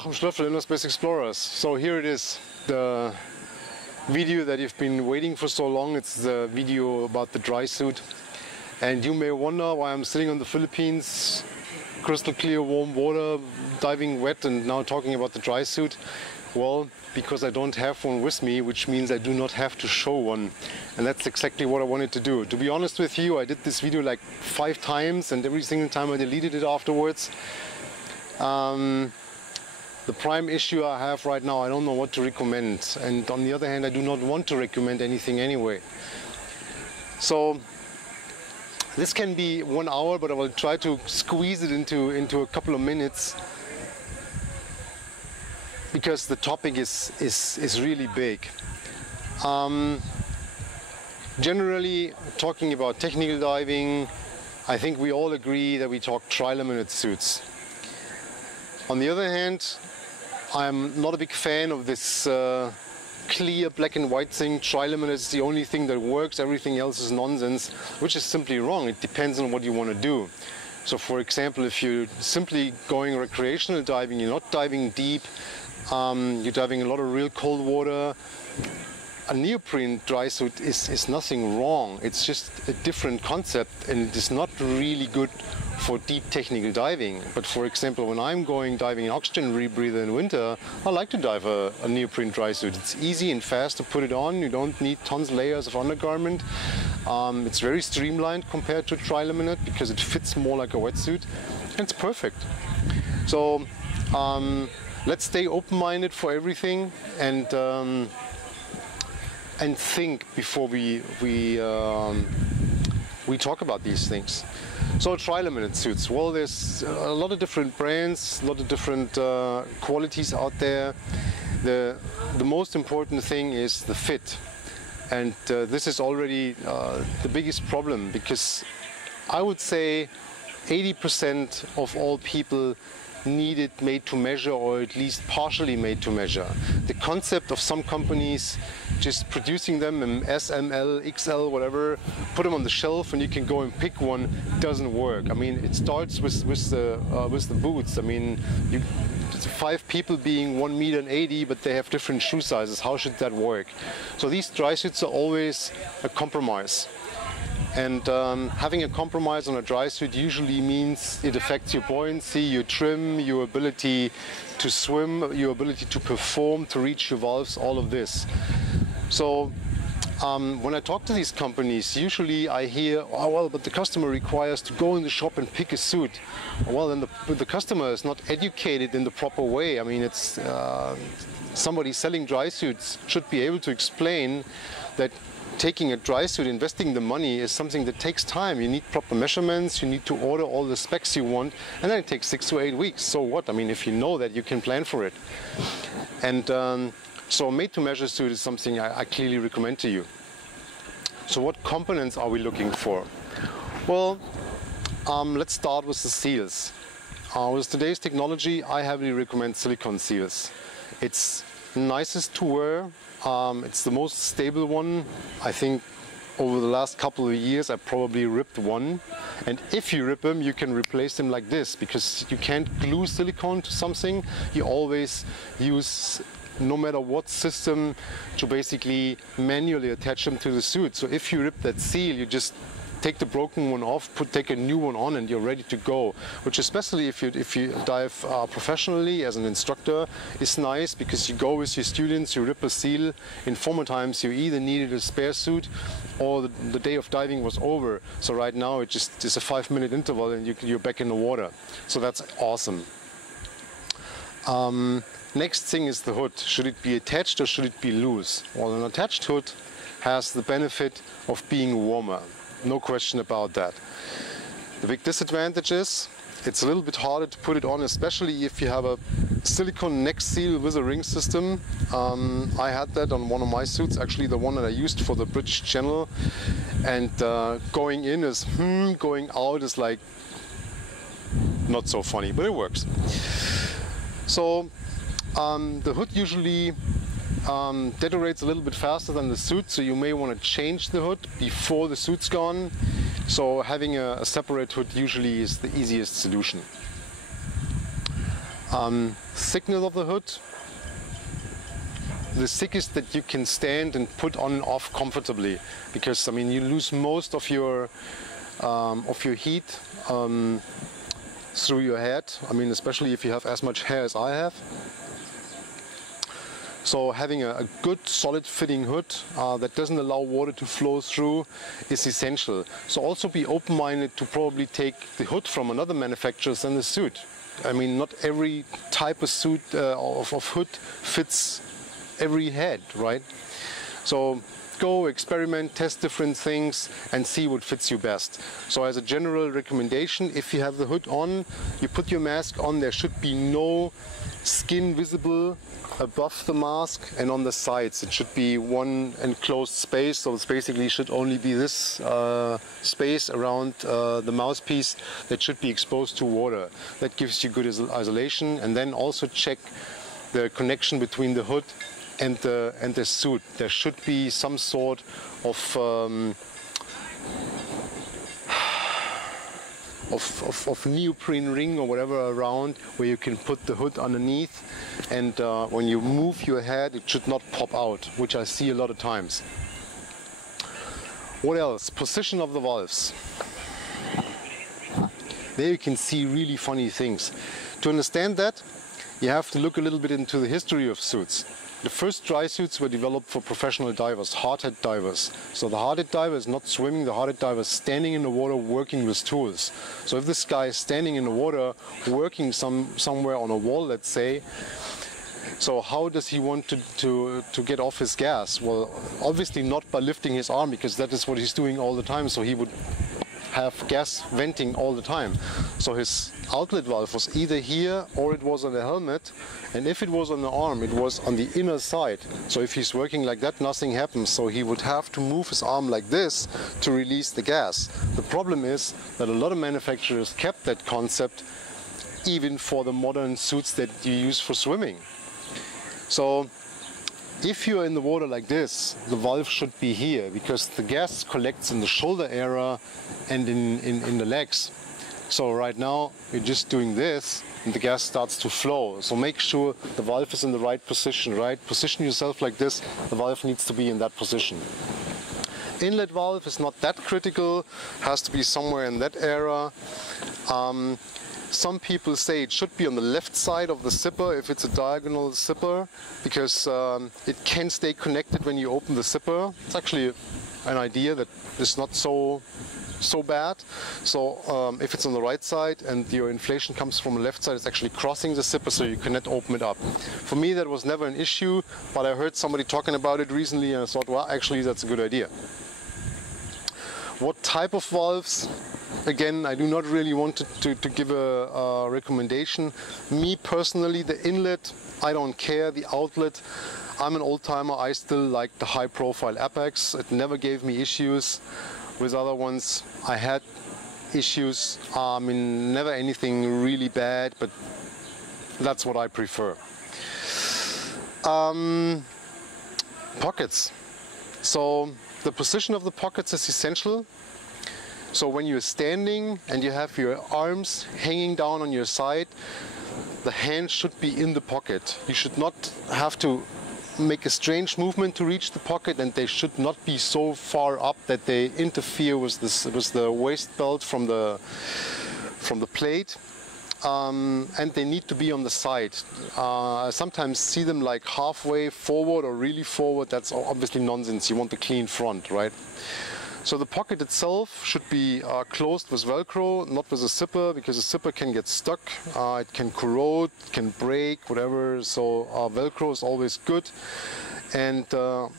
Achim, InnerSpace Explorers. So here it is, the video that you've been waiting for so long. It's the video about the dry suit. And you may wonder why I'm sitting on the Philippines, crystal clear warm water, diving wet, and now talking about the dry suit. Well, because I don't have one with me, which means I do not have to show one. And that's exactly what I wanted to do. To be honest with you, I did this video like 5 times, and every single time I deleted it afterwards. The prime issue I have right now, I don't know what to recommend. And on the other hand, I do not want to recommend anything anyway. So this can be 1 hour, but I will try to squeeze it into a couple of minutes, because the topic is really big. Generally, talking about technical diving, I think we all agree that we talk tri-laminate suits. On the other hand, I'm not a big fan of this clear black and white thing. Tri-laminate is the only thing that works, everything else is nonsense, which is simply wrong. It depends on what you want to do. So for example, if you're simply going recreational diving, you're not diving deep, you're diving a lot of real cold water, a neoprene dry suit is nothing wrong. It's just a different concept, and it is not really good for deep technical diving. But for example, when I'm going diving in oxygen rebreather in winter, I like to dive a neoprene dry suit. It's easy and fast to put it on. You don't need tons of layers of undergarment. It's very streamlined compared to tri-laminate because it fits more like a wetsuit, and it's perfect. So let's stay open-minded for everything, and think before we talk about these things. So tri-laminate suits, well, there's a lot of different brands, a lot of different qualities out there. The most important thing is the fit, and this is already the biggest problem, because I would say 80% of all people need it made to measure, or at least partially made to measure. The concept of some companies just producing them in S, M, L, XL, whatever, put them on the shelf and you can go and pick one, doesn't work. I mean, it starts with the boots. I mean, 5 people being 1.80 meters, but they have different shoe sizes. How should that work? So these dry suits are always a compromise. And having a compromise on a dry suit usually means it affects your buoyancy, your trim, your ability to swim, your ability to perform, to reach your valves, all of this. So when I talk to these companies, usually I hear, oh well, but the customer requires to go in the shop and pick a suit. Well, then the customer is not educated in the proper way. I mean, it's somebody selling dry suits should be able to explain that taking a dry suit, investing the money, is something that takes time. You need proper measurements, you need to order all the specs you want, and then it takes 6 to 8 weeks. So what? I mean, if you know that, you can plan for it. And so a made-to-measure suit is something I clearly recommend to you. So what components are we looking for? Well, let's start with the seals. With today's technology, I heavily recommend silicone seals. It's nicest to wear. It's the most stable one. I think over the last couple of years I probably ripped one. And if you rip them, you can replace them like this, because you can't glue silicone to something. You always use, no matter what system, to basically manually attach them to the suit. So if you rip that seal, you just take the broken one off, take a new one on, and you're ready to go. Which, especially if you dive professionally as an instructor, is nice, because you go with your students, you rip a seal. In former times, you either needed a spare suit, or the day of diving was over. So right now, it's a 5-minute interval, and you're back in the water. So that's awesome. Next thing is the hood. Should it be attached or should it be loose? Well, an attached hood has the benefit of being warmer. No question about that. The big disadvantage is it's a little bit harder to put it on, especially if you have a silicone neck seal with a ring system. I had that on one of my suits, actually the one that I used for the British Channel. And going in is going out is like not so funny, but it works. So the hood usually deteriorates a little bit faster than the suit, so you may want to change the hood before the suit's gone. So having a separate hood usually is the easiest solution. Thickness of the hood, the thickest that you can stand and put on and off comfortably, because I mean you lose most of your heat through your head. I mean, especially if you have as much hair as I have. So having a good solid fitting hood that doesn't allow water to flow through is essential. So also be open-minded to probably take the hood from another manufacturer than the suit. I mean, not every type of suit of hood fits every head, right? So go experiment, test different things and see what fits you best. So as a general recommendation, if you have the hood on, you put your mask on, there should be no skin visible above the mask and on the sides. It should be one enclosed space, so it basically should only be this space around the mouthpiece that should be exposed to water. That gives you good isolation. And then also check the connection between the hood and the suit. There should be some sort of neoprene ring or whatever around where you can put the hood underneath, and when you move your head it should not pop out, which I see a lot of times. What else? Position of the valves. There you can see really funny things. To understand that, you have to look a little bit into the history of suits. The first dry suits were developed for professional divers, hardhead divers. So the hardhead diver is not swimming, the hardhead diver is standing in the water working with tools. So if this guy is standing in the water working somewhere on a wall, let's say, so how does he want to get off his gas? Well, obviously not by lifting his arm, because that is what he's doing all the time, so he would have gas venting all the time. So his outlet valve was either here or it was on the helmet, and if it was on the arm it was on the inner side. So if he's working like that, nothing happens, so he would have to move his arm like this to release the gas. The problem is that a lot of manufacturers kept that concept even for the modern suits that you use for swimming. So if you're in the water like this, the valve should be here, because the gas collects in the shoulder area and in the legs. So right now you're just doing this and the gas starts to flow. So make sure the valve is in the right position, right? Position yourself like this, the valve needs to be in that position. Inlet valve is not that critical, has to be somewhere in that area. Some people say it should be on the left side of the zipper if it's a diagonal zipper, because it can stay connected when you open the zipper. It's actually an idea that is not so bad. So if it's on the right side and your inflation comes from the left side, it's actually crossing the zipper, so you cannot open it up. For me that was never an issue, but I heard somebody talking about it recently and I thought, well, actually that's a good idea. What type of valves? Again, I do not really want to give a recommendation. Me personally, the inlet, I don't care. The outlet, I'm an old timer, I still like the high profile Apex. It never gave me issues. With other ones I had issues. I mean, never anything really bad, but that's what I prefer. Pockets. So the position of the pockets is essential. So when you're standing and you have your arms hanging down on your side, the hand should be in the pocket. You should not have to make a strange movement to reach the pocket, and they should not be so far up that they interfere with the waist belt from the plate. And they need to be on the side. I sometimes see them like halfway forward or really forward. That's obviously nonsense. You want the clean front, right? So the pocket itself should be closed with Velcro, not with a zipper, because a zipper can get stuck, it can corrode, it can break, whatever. So Velcro is always good, and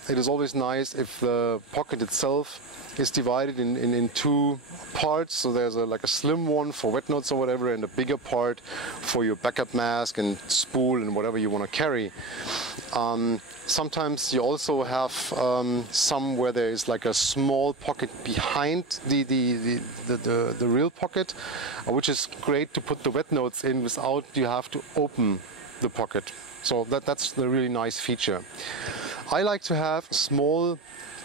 it is always nice if the pocket itself is divided in two parts. So there's like a slim one for wet notes or whatever, and a bigger part for your backup mask and spool and whatever you want to carry. Sometimes you also have some where there is like a small pocket behind the real pocket, which is great to put the wet notes in without you have to open the pocket. So that's the really nice feature. I like to have a small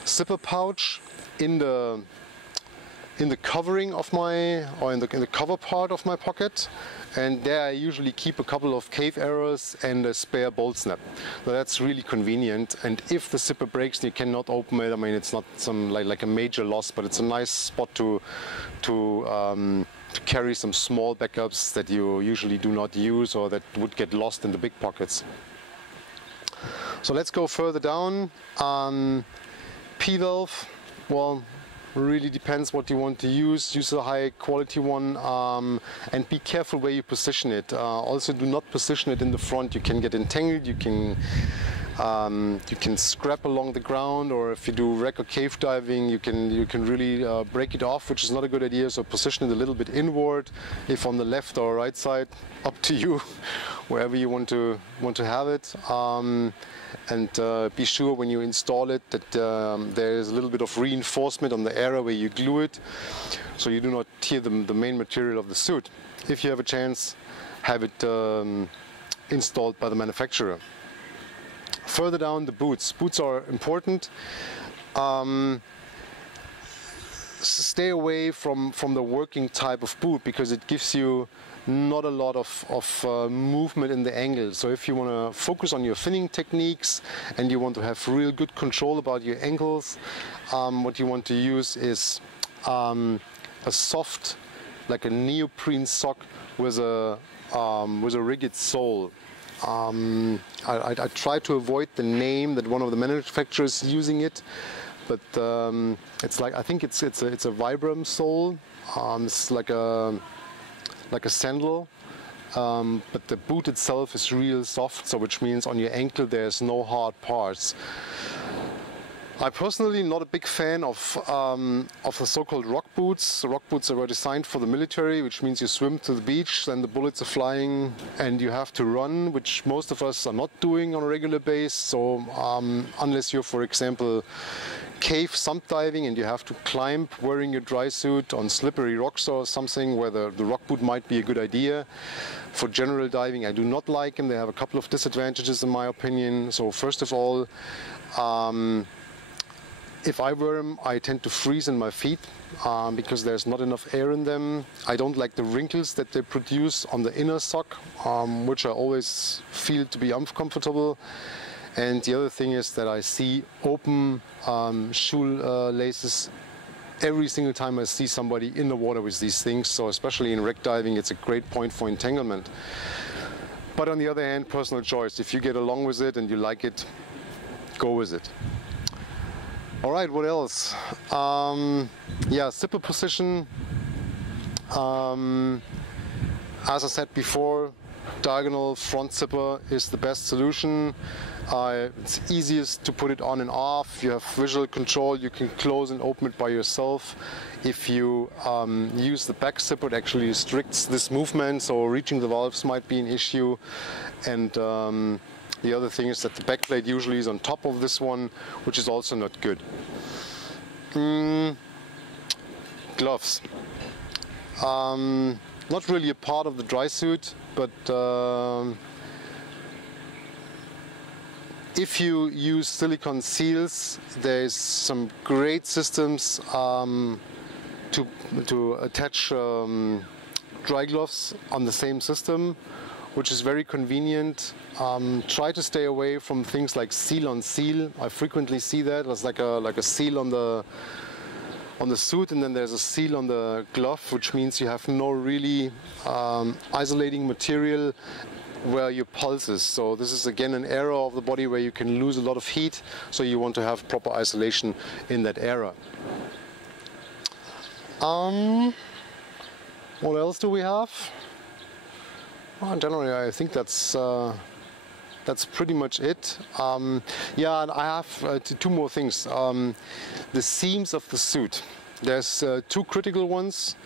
zipper pouch in the in the covering of my, or in the cover part of my pocket, and there I usually keep a couple of cave arrows and a spare bolt snap. So that's really convenient, and if the zipper breaks and you cannot open it, I mean, it's not some like a major loss, but it's a nice spot to carry some small backups that you usually do not use or that would get lost in the big pockets. So let's go further down. P-valve, well, really depends what you want to use. Use a high quality one, and be careful where you position it. Also, do not position it in the front. You can get entangled. You can scrap along the ground, or if you do wreck or cave diving, you can really break it off, which is not a good idea. So position it a little bit inward, if on the left or right side, up to you, wherever you want to have it. And be sure when you install it that there is a little bit of reinforcement on the area where you glue it, so you do not tear the main material of the suit. If you have a chance, have it installed by the manufacturer. Further down, the boots. Boots are important. Stay away from the working type of boot, because it gives you not a lot of movement in the ankle. So if you want to focus on your finning techniques and you want to have real good control about your ankles, what you want to use is a soft, like a neoprene sock with a rigid sole. I try to avoid the name that one of the manufacturers is using it, but it's like, I think it's a Vibram sole. It's like a sandal, but the boot itself is real soft, so which means on your ankle there's no hard parts. I personally not a big fan of the so-called rock boots. The rock boots were designed for the military, which means you swim to the beach, then the bullets are flying and you have to run, which most of us are not doing on a regular basis. So unless you're, for example, cave sump diving and you have to climb wearing your dry suit on slippery rocks or something, where the rock boot might be a good idea. For general diving, I do not like them. They have a couple of disadvantages in my opinion. So first of all, if I wear them, I tend to freeze in my feet because there's not enough air in them. I don't like the wrinkles that they produce on the inner sock, which I always feel to be uncomfortable. And the other thing is that I see open shoelaces every single time I see somebody in the water with these things. So especially in wreck diving, it's a great point for entanglement. But on the other hand, personal choice. If you get along with it and you like it, go with it. All right, what else? Yeah, zipper position. As I said before, diagonal front zipper is the best solution. It's easiest to put it on and off. You have visual control. You can close and open it by yourself. If you use the back zipper, it actually restricts this movement, so reaching the valves might be an issue. And the other thing is that the back plate usually is on top of this one, which is also not good. Gloves. Not really a part of the dry suit, but if you use silicone seals, there's some great systems to attach dry gloves on the same system, which is very convenient. Try to stay away from things like seal on seal. I frequently see that. It's like a seal on the suit, and then there's a seal on the glove, which means you have no really isolating material where your pulse is. So this is again an area of the body where you can lose a lot of heat, so you want to have proper isolation in that area. What else do we have? Well, generally, I think that's pretty much it. Yeah, and I have two more things. The seams of the suit. There's two critical ones.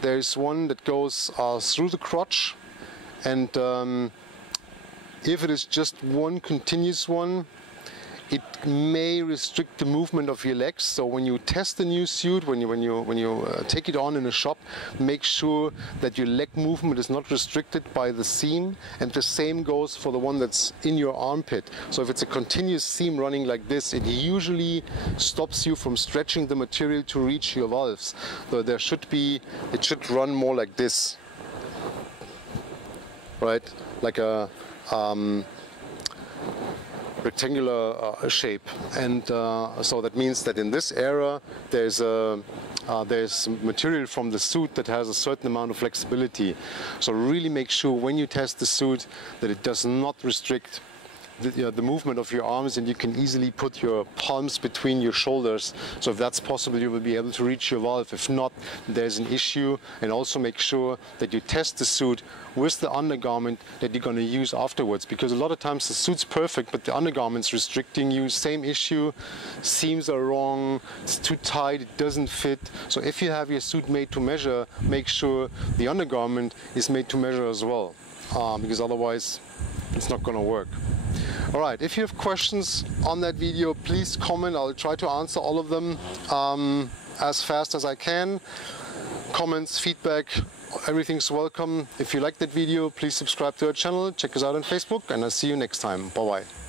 There's one that goes through the crotch, and if it is just one continuous one, it may restrict the movement of your legs. So when you test the new suit, when you take it on in a shop, make sure that your leg movement is not restricted by the seam, and the same goes for the one that's in your armpit. So if it's a continuous seam running like this, it usually stops you from stretching the material to reach your valves. So it should run more like this, right? Like a rectangular shape, and so that means that in this area there's material from the suit that has a certain amount of flexibility. So really make sure when you test the suit that it does not restrict the movement of your arms, and you can easily put your palms between your shoulders. So if that's possible, you will be able to reach your valve. If not, there's an issue. And also make sure that you test the suit with the undergarment that you're going to use afterwards, because a lot of times the suit's perfect but the undergarment's restricting you. Same issue, seams are wrong, it's too tight, it doesn't fit. So if you have your suit made to measure, make sure the undergarment is made to measure as well, because otherwise it's not going to work. Alright, if you have questions on that video, please comment. I'll try to answer all of them as fast as I can. Comments, feedback, everything's welcome. If you like that video, please subscribe to our channel, check us out on Facebook, and I'll see you next time. Bye bye.